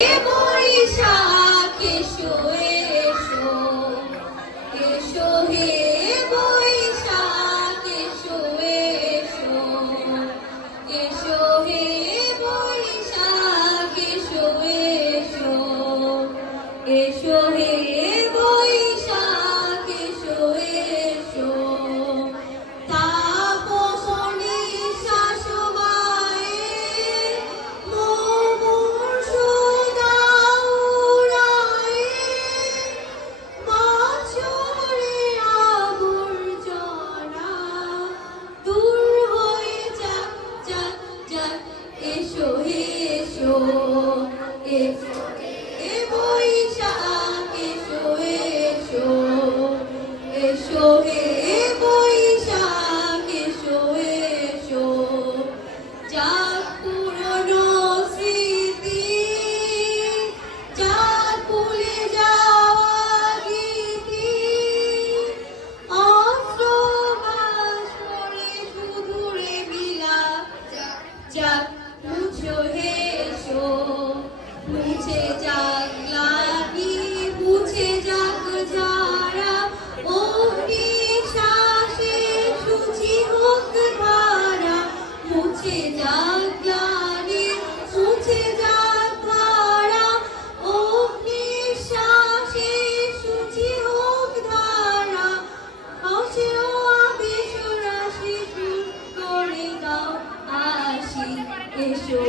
বৈশাখ এসো এসো এসো হে বৈশাখ এসো এসো এসো হে বৈশাখ এসো এসো এসো হে বৈশাখ এসো এসো এসো এসো এসো এ বৈশাখ এসো এসো এসো হে বৈশাখ এসো এসো যাক পুরনো স্মৃতি যাক ভুলে যাওয়া গীতি অস্ত্র বাসরে শুধু রে বিলাপ যাক মুছো হেসো মুছে যাক লাগি মুছে যাক যারা অগ্নি শ্বাসে সূচি হোক ধারা মুছে যাক লাগি মুছে যাক ধারা অগ্নি শ্বাসে সূচি হোক ধারা হাসেও আবেশ রাশি করে দাও আসি এসো